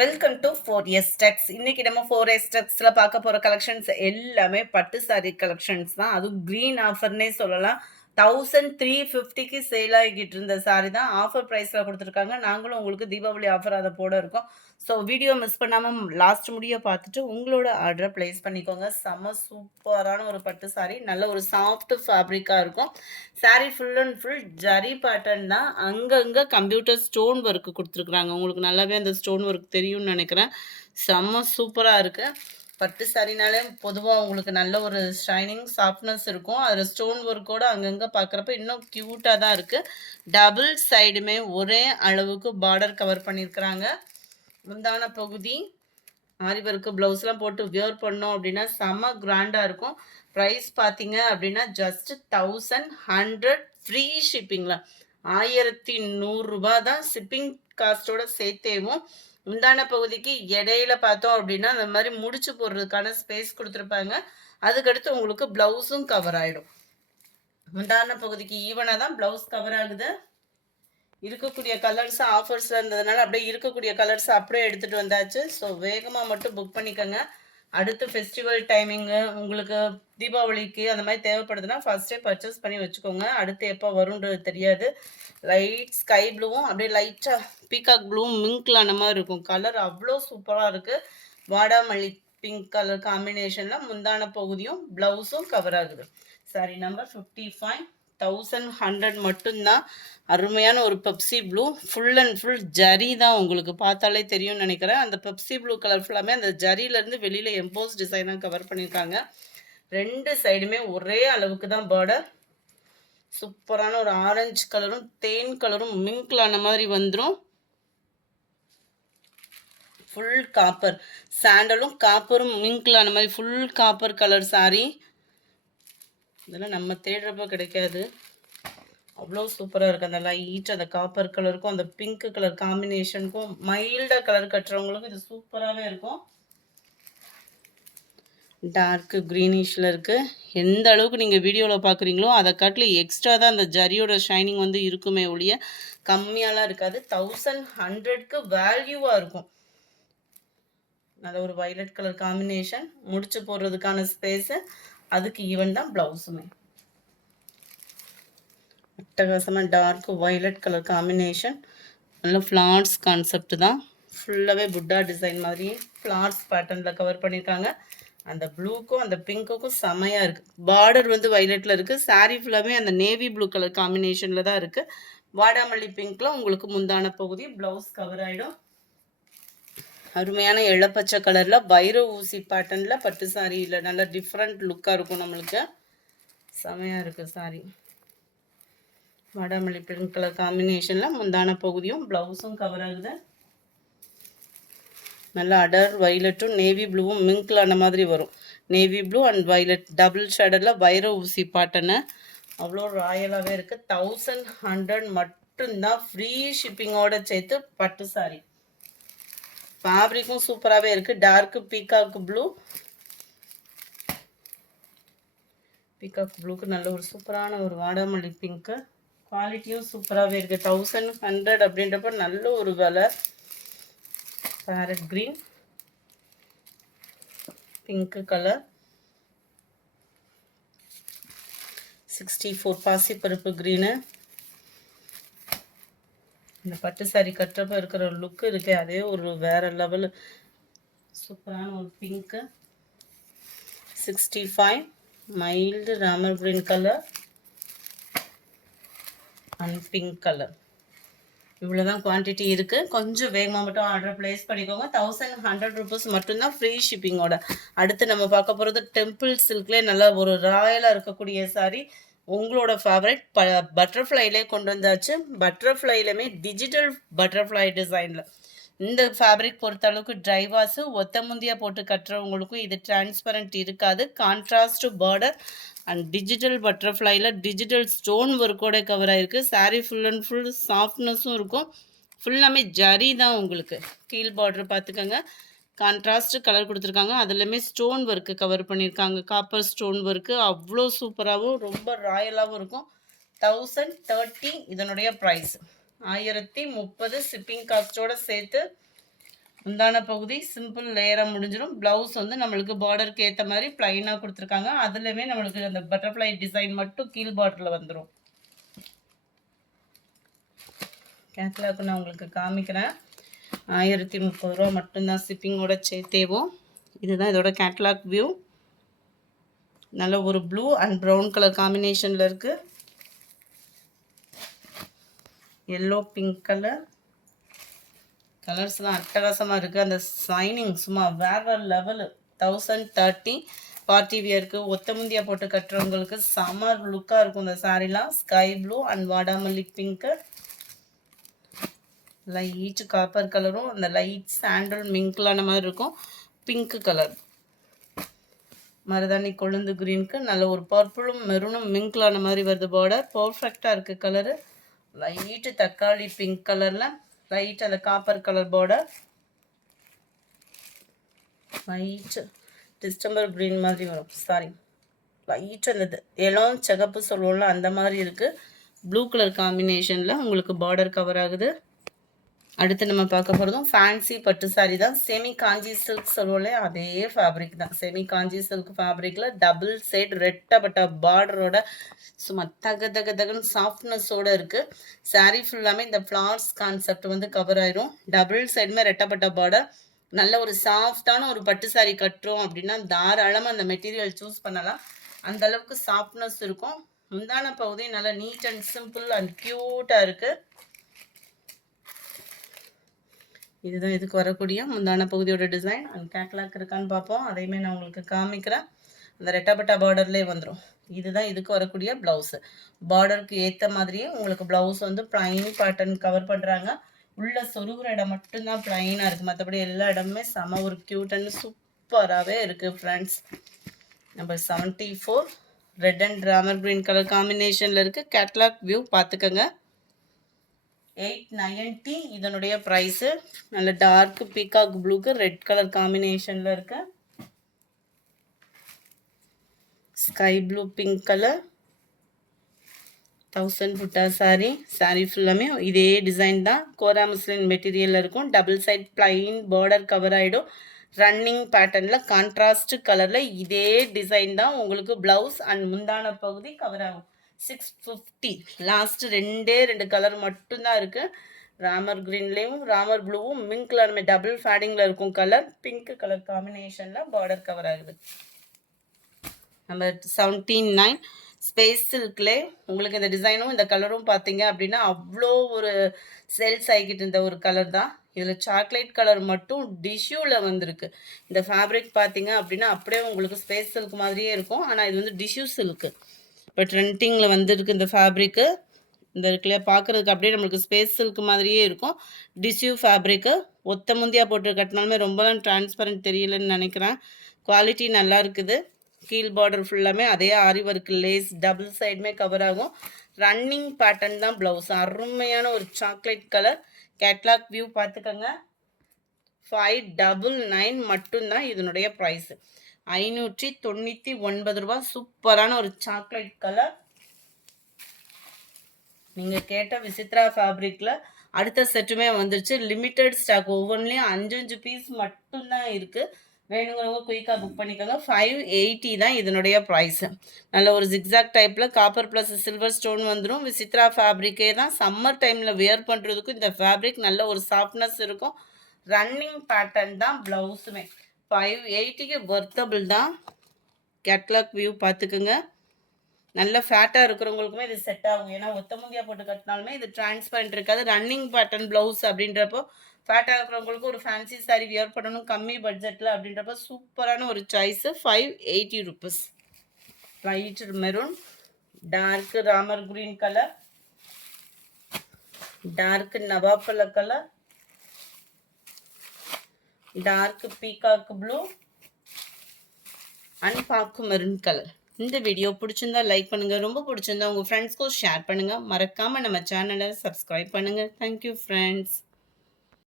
Welcome to 4S Tex. இன்னைக்கு நம்ம 4S Texல பார்க்க போற கலெக்ஷன்ஸ் எல்லாமே பட்டு சாரி கலெக்ஷன்ஸ் தான். அதுவும் கிரீன் ஆஃபர்னே சொல்லலாம். 1350க்கு சேல் ஆகிட்டு இருந்த சாரி தான் ஆஃபர் பிரைஸ்ல கொடுத்துருக்காங்க. நாங்களும் உங்களுக்கு தீபாவளி ஆஃபர் அதை போட இருக்கோம். ஸோ வீடியோ மிஸ் பண்ணாமல் லாஸ்ட் முடிய பார்த்துட்டு உங்களோட ஆர்டரை ப்ளேஸ் பண்ணிக்கோங்க. செம்ம சூப்பரான ஒரு பட்டு சாரி, நல்ல ஒரு சாஃப்ட் ஃபேப்ரிக்காக இருக்கும். Sorry full and full zari pattern தான். அங்கங்கே கம்ப்யூட்டர் ஸ்டோன் ஒர்க் கொடுத்துருக்குறாங்க. உங்களுக்கு நல்லாவே அந்த ஸ்டோன் ஒர்க் தெரியும்னு நினைக்கிறேன். செம்ம சூப்பராக இருக்குது. பட்டு சாரினாலே பொதுவாக உங்களுக்கு நல்ல ஒரு ஷைனிங் சாஃப்ட்னஸ் இருக்கும். அதில் ஸ்டோன் ஒர்க்கோடு அங்கங்கே பார்க்குறப்ப இன்னும் க்யூட்டாக தான் இருக்குது. டபுள் சைடுமே ஒரே அளவுக்கு பார்டர் கவர் பண்ணியிருக்கிறாங்க. முந்தான பகுதி ஆரி ஒர்க்கு ப்ளவுஸ்லாம் போட்டு வியர் பண்ணோம் அப்படின்னா செம்ம கிராண்டாக இருக்கும். ப்ரைஸ் பார்த்தீங்க அப்படின்னா ஜஸ்ட் 1100 ஃப்ரீ ஷிப்பிங்கில் 1100 தான் ஷிப்பிங் காஸ்ட்டோட சேர்த்தேவும். முந்தான பகுதிக்கு இடையில பார்த்தோம் அப்படின்னா அந்த மாதிரி முடிச்சு போடுறதுக்கான ஸ்பேஸ் கொடுத்துருப்பாங்க. அதுக்கடுத்து உங்களுக்கு ப்ளவுஸும் கவர் ஆகிடும். முந்தான பகுதிக்கு ஈவனாக தான் ப்ளவுஸ் கவர் ஆகுது. இருக்கக்கூடிய கலர்ஸ் ஆஃபர்ஸில் இருந்ததுனால அப்படியே இருக்கக்கூடிய கலர்ஸ் அப்படியே எடுத்துகிட்டு வந்தாச்சு. ஸோ வேகமாக மட்டும் புக் பண்ணிக்கோங்க. அடுத்து ஃபெஸ்டிவல் டைமிங்கு உங்களுக்கு தீபாவளிக்கு அந்த மாதிரி தேவைப்படுதுன்னா ஃபஸ்ட்டே பர்ச்சேஸ் பண்ணி வச்சுக்கோங்க. அடுத்து எப்போ வரும்ன்றது தெரியாது. லைட் ஸ்கை ப்ளூவும் அப்படியே லைட்டாக பீகாக் ப்ளூவும் மிங்க்ல அந்த மாதிரி இருக்கும். கலர் அவ்வளோ சூப்பராக இருக்குது. வாடாமல்லி பிங்க் கலர் காம்பினேஷனில் முந்தான பகுதியும் ப்ளவுஸும் கவர் ஆகுது. Sorry number 55. 1100 மட்டும்தான். அருமையான ஒரு Pepsi blue, full and full zari தான். உங்களுக்கு பார்த்தாலே தெரியும்னு நினைக்கிறேன். அந்த பெப்சி ப்ளூ கலர் ஃபுல்லாமே அந்த ஜரியிலேருந்து வெளியில் எம்போஸ் டிசைனாக கவர் பண்ணியிருக்காங்க. ரெண்டு சைடுமே ஒரே அளவுக்கு தான் பார்டர். சூப்பரான ஒரு ஆரஞ்சு கலரும் தேன் கலரும் மிங்க்லான மாதிரி வந்துடும். ஃபுல் காப்பர் சாண்டலும் காப்பரும் மிங்க்லான மாதிரி ஃபுல் காப்பர் கலர் சாரி. இதெல்லாம் நம்ம தேடுறப்ப கிடைக்காது. அவ்வளோ சூப்பராக இருக்குது. அந்த லைட் அந்த காப்பர் கலருக்கும் அந்த பிங்க் கலர் காம்பினேஷனுக்கும் மைல்டாக கலர் கட்டுறவங்களுக்கும் இது சூப்பராகவே இருக்கும். டார்க்கு க்ரீனிஷில் இருக்குது. எந்த அளவுக்கு நீங்கள் வீடியோவில் பார்க்குறீங்களோ அதை காட்டிலும் எக்ஸ்ட்ரா தான் அந்த ஜரியோட ஷைனிங் வந்து இருக்குமே ஒழிய கம்மியாலாம் இருக்காது. 1100க்கு வேல்யூவாக இருக்கும். நல்ல ஒரு வைலட் கலர் காம்பினேஷன், முடிச்சு போடுறதுக்கான ஸ்பேஸு, அதுக்கு ஈவன் தான் ப்ளவுஸுமே. அட்டகாசமாக டார்க் வைலட் கலர் காம்பினேஷன், நல்ல ஃப்ளார்ஸ் கான்செப்ட் தான். ஃபுல்லாகவே புட்டா டிசைன் மாதிரி ஃப்ளார்ஸ் பேட்டர்னில் கவர் பண்ணியிருக்காங்க. அந்த ப்ளூக்கும் அந்த பிங்க்குக்கும் செமையாக இருக்குது. பார்டர் வந்து வைலட்டில் இருக்குது. சாரீ ஃபுல்லாகவே அந்த நேவி ப்ளூ கலர் காம்பினேஷனில் தான் இருக்குது. வாடாமல்லி பிங்க்கில் உங்களுக்கு முந்தான பகுதி ப்ளவுஸ் கவர் ஆகிடும். அருமையான இளப்பச்சை கலரில் வைர ஊசி பேட்டர்னில் பட்டு சாரியில் நல்ல டிஃப்ரெண்ட் லுக்காக இருக்கும். நம்மளுக்கு செமையாக இருக்குது சாரி. வாடாமல்லி பிங்க் கலர் காம்பினேஷனில் முந்தான பகுதியும் ப்ளவுஸும் கவர் ஆகுது. நல்லா அடர் வைலட்டும் நேவி ப்ளூவும் மிங்க்ல அந்த மாதிரி வரும். Navy blue and violet double ஷேடரில் வைர ஊசி பாட்டனை அவ்வளோ ராயலாகவே இருக்குது. 1100 மட்டும்தான் ஃப்ரீ ஷிப்பிங்கோடு சேர்த்து பட்டு சாரி. ஃபேப்ரிக்கும் சூப்பராகவே இருக்குது. டார்க்கு பீகாக் ப்ளூ, பீகாக் ப்ளூக்கு நல்ல ஒரு சூப்பரான ஒரு வாடாமல்லி பிங்க்கு. குவாலிட்டியும் சூப்பராகவே இருக்குது. 1100 அப்படின்றப்ப நல்ல ஒரு விலை. பேரட் க்ரீன், பிங்க்கு கலர், 64 பாசிப்பருப்பு க்ரீனு. இந்த பட்டு சாரி கட்டுறப்ப இருக்கிற லுக்கு இருக்குது, அதே ஒரு வேறு லெவலு. சூப்பரான ஒரு pink. 65 mild Ramar green colour and pink colour. இவ்வளோ தான் குவான்டிட்டி இருக்குது. கொஞ்சம் வேகமாக மட்டும் ஆர்டர் ப்ளேஸ் பண்ணிக்கோங்க. 1100 rupees மட்டும்தான் ஃப்ரீ ஷிப்பிங்கோட. அடுத்து நம்ம பார்க்க போகிறது டெம்பிள் சில்க்லேயே நல்லா ஒரு ராயலாக இருக்கக்கூடிய சாரி. உங்களோட ஃபேவரட் பட்டர்ஃப்ளைலே கொண்டு வந்தாச்சு. பட்டர்ஃப்ளைலுமே டிஜிட்டல் பட்டர்ஃப்ளை டிசைனில். இந்த ஃபேப்ரிக் பொறுத்த அளவுக்கு ட்ரை வாஷு ஒத்த முந்தியாக போட்டு கட்டுறவங்களுக்கும் இது டிரான்ஸ்பரண்ட் இருக்காது. கான்ட்ராஸ்ட் பார்டர் அண்ட் டிஜிட்டல் பட்டர்ஃப்ளைல டிஜிட்டல் ஸ்டோன் ஒர்க்கோட கவர் ஆகிருக்கு. சாரீ ஃபுல் அண்ட் ஃபுல் சாஃப்ட்னஸும் இருக்கும். ஃபுல்லாமே ஜரி தான். உங்களுக்கு கீழ் பார்டர் பார்த்துக்கோங்க, கான்ட்ராஸ்ட் கலர் கொடுத்துருக்காங்க. அதுலேயுமே ஸ்டோன் ஒர்க்கு கவர் பண்ணியிருக்காங்க. காப்பர் ஸ்டோன் ஒர்க்கு அவ்வளோ சூப்பராகவும் ரொம்ப ராயலாகவும் இருக்கும். 1030 இதனுடைய ப்ரைஸ். 1030 ஷிப்பிங் காஸ்ட்டோடு சேர்த்து முந்தான பகுதி சிம்பிள் லேயரா முடிஞ்சிடும். ப்ளவுஸ் வந்து நம்மளுக்கு பார்டருக்கு ஏத்த மாரி பிளைனா குடுத்துருக்காங்க. அதுலயுமே நம்மளுக்கு அந்த பட்டர்ஃப்ளை டிசைன் மட்டும் கீழ் பார்டர்ல வந்துரும். கேட்லாக் நான் உங்களுக்கு காமிக்கிறேன். 1030 ரூபா மட்டும்தான் ஷிப்பிங்கோட சேர்த்தேவும். இதுதான் இதோட கேட்லாக் வியூ. நல்ல ஒரு ப்ளூ அண்ட் ப்ரௌன் கலர் காம்பினேஷன்ல இருக்கு. எல்லோ பிங்க் கலர் கலர்ஸ்லாம் அட்டகாசமாக இருக்குது. அந்த ஷைனிங் சும்மா வேற லெவலு. 1030 பார்ட்டி வியருக்கு ஒத்த முந்தியா போட்டு கட்டுறவங்களுக்கு சம்மர் லுக்காக இருக்கும் இந்த சாரீலாம். ஸ்கை ப்ளூ அண்ட் வாடாமல்லி பிங்க்கு, லைட் காப்பர் கலரும் அந்த லைட் சாண்டல் மிங்க்லான மாதிரி இருக்கும். பிங்க் கலர் மருதாணி கொழுந்து க்ரீனுக்கு நல்ல ஒரு பர்பிளும் மெரூனும் மிங்க்லான மாதிரி வருது. பார்டர் பர்ஃபெக்டாக இருக்குது கலரு. லைட்டு தக்காளி பிங்க் கலரில் லைட் அந்த copper colour border, light distemper green மாதிரி வரும். சாரி, லைட் அந்த எல்லாம் சிகப்பு சொல்லுவோம்ல அந்த மாதிரி இருக்குது. ப்ளூ கலர் காம்பினேஷனில் உங்களுக்கு பார்டர் கவர் ஆகுது. அடுத்து நம்ம பார்க்க போகிறதும் ஃபேன்சி பட்டு சாரி தான். செமி காஞ்சி சில்க் சொல்லுவோம்ல அதே ஃபேப்ரிக் தான். செமி காஞ்சி சில்க் ஃபேப்ரிக்கில் டபுள் சைடு ரெட்டப்பட்ட பார்டரோட சும்மா தக தக தகன்னு சாஃப்ட்னஸோடு இருக்குது. சாரீ ஃபுல்லாமே இந்த ஃப்ளார்ஸ் கான்செப்ட் வந்து கவர் ஆயிரும். டபுள் சைடுமே ரெட்டப்பட்ட பார்டர். நல்ல ஒரு சாஃப்டான ஒரு பட்டு சாரீ கட்டுறோம் அப்படின்னா தாராளமாக அந்த மெட்டீரியல் சூஸ் பண்ணலாம். அந்த அளவுக்கு சாஃப்ட்னஸ் இருக்கும். முந்தான பகுதி நல்லா நீட் அண்ட் சிம்பிள் அண்ட் க்யூட்டாக இருக்குது. இதுதான் இதுக்கு வரக்கூடிய முந்தான பகுதியோட டிசைன். அண்ட் கேட்லாக் இருக்கான்னு பார்ப்போம். அதையுமே நான் உங்களுக்கு காமிக்கிறேன். அந்த ரெட்டப்பட்டா பார்டர்லேயே வந்துடும். இதுதான் இதுக்கு வரக்கூடிய ப்ளவுஸு. பார்டருக்கு ஏற்ற மாதிரியே உங்களுக்கு ப்ளவுஸ் வந்து ப்ளைன் பேட்டர்ன் கவர் பண்ணுறாங்க. உள்ள சொருகிற இடம் மட்டும்தான் ப்ளைனாக இருக்குது. மற்றபடி எல்லா இடமுமே செம ஒரு க்யூட்டன்னு சூப்பராகவே இருக்குது friends. Number 74 red and Ramar green colour காம்பினேஷனில் இருக்குது. கேட்லாக் வியூ பார்த்துக்கோங்க. 890 இதனுடைய ப்ரைஸு. நல்ல டார்க் பீகாக் ப்ளூக்கு ரெட் கலர் காம்பினேஷனில் இருக்கு. ஸ்கை ப்ளூ பிங்க் கலர் 1000 புட்டா சாரி. சாரி ஃபுல்லாமே இதே டிசைன் தான். கோரா முஸ்லின் மெட்டீரியலில் இருக்கும். Double side plain border cover ஆகிடும். ரன்னிங் பேட்டர்னில் கான்ட்ராஸ்ட் கலரில் இதே டிசைன் தான் உங்களுக்கு ப்ளவுஸ் அண்ட் முந்தான பகுதி கவர் ஆகும். 650. லாஸ்ட் ரெண்டு கலர் மட்டும்தான் இருக்குது. ராமர் க்ரீன்லேயும் ராமர் ப்ளூவும் மிங்க்ல டபுள் ஃபேடிங்கில் இருக்கும் கலர். பிங்க் கலர் காம்பினேஷனில் பார்டர் கவர் ஆகுது. நம்பர் 79 ஸ்பேஸ் சில்க்லே உங்களுக்கு இந்த டிசைனும் இந்த கலரும் பார்த்தீங்க அப்படின்னா அவ்வளோ ஒரு சேல்ஸ் ஆகிக்கிட்டு இருந்த ஒரு கலர் தான். இதில் சாக்லேட் கலர் மட்டும் டிஷ்யூவில் வந்திருக்கு. இந்த ஃபேப்ரிக் பார்த்தீங்க அப்படின்னா அப்படியே உங்களுக்கு ஸ்பேஸ் சில்க் மாதிரியே இருக்கும். ஆனால் இது வந்து டிஷ்யூ சில்க்கு. இப்போ ட்ரெண்டிங்கில் வந்துருக்கு இந்த ஃபேப்ரிக்கு. இந்த இருக்குல்லையா பார்க்குறதுக்கு அப்படியே நம்மளுக்கு ஸ்பேஸ் சில்க் மாதிரியே இருக்கும். Tissue fabric. ஒத்த முந்தியாக போட்டு கட்டினாலுமே ரொம்பலாம் டிரான்ஸ்பரண்ட் தெரியலன்னு நினைக்கிறேன். குவாலிட்டி நல்லா இருக்குது. கீழ் பார்டர் ஃபுல்லாமே அதே ஆரி ஒர்க் லேஸ் டபுள் சைடுமே கவர் ஆகும். ரன்னிங் பேட்டர்ன் தான் ப்ளவுஸ். அருமையான ஒரு சாக்லேட் கலர். கேட்லாக் வியூ பார்த்துக்கோங்க. 599 மட்டும்தான் இதனுடைய ப்ரைஸு. 599 ரூபா. சூப்பரான ஒரு சாக்லேட் கலர். நீங்கள் கேட்ட விசித்ரா ஃபேப்ரிக்கில் அடுத்த செட்டுமே வந்துருச்சு. Limited stock. ஒவ்வொன்றிலையும் 5 பீஸ் மட்டும்தான் இருக்குது. வேணுங்கிறவங்க குயிக்காக புக் பண்ணிக்கோங்க. 580 தான் இதனுடைய ப்ரைஸு. நல்ல ஒரு ஜிக்ஸாக் டைப்பில் காப்பர் ப்ளஸ் சில்வர் ஸ்டோன் வந்துடும். விசித்ரா ஃபேப்ரிக்கே தான். சம்மர் டைமில் வியர் பண்ணுறதுக்கும் இந்த ஃபேப்ரிக் நல்ல ஒரு சாஃப்ட்னஸ் இருக்கும். ரன்னிங் பேட்டர்ன் தான் ப்ளவுஸுமே. 580க்கு ஒர்த்தபிள் தான். கேட்லாக் வியூ பார்த்துக்குங்க. நல்ல ஃபேட்டாக இருக்கிறவங்களுக்குமே இது செட் ஆகும். ஏன்னா ஒத்த முந்தியாக போட்டு கட்டினாலுமே இது டிரான்ஸ்பரண்ட் இருக்காது. ரன்னிங் பேட்டர்ன் ப்ளவுஸ் அப்படின்றப்போ ஃபேட்டாக இருக்கிறவங்களுக்கு ஒரு ஃபேன்சி சாரி வியர் பண்ணணும் கம்மி பட்ஜெட்டில் அப்படின்றப்ப சூப்பரான ஒரு choice. 580 rupees. Light maroon, dark Ramar green colour, dark நவாப்பழ colour, dark peacock blue and பாக்கு மெரூன் கலர். இந்த வீடியோ பிடிச்சிருந்தா லைக் பண்ணுங்கள். ரொம்ப பிடிச்சிருந்தா உங்கள் ஃப்ரெண்ட்ஸ்க்கும் ஷேர் பண்ணுங்கள். மறக்காமல் நம்ம சேனலை சப்ஸ்கிரைப் பண்ணுங்கள். Thank you friends.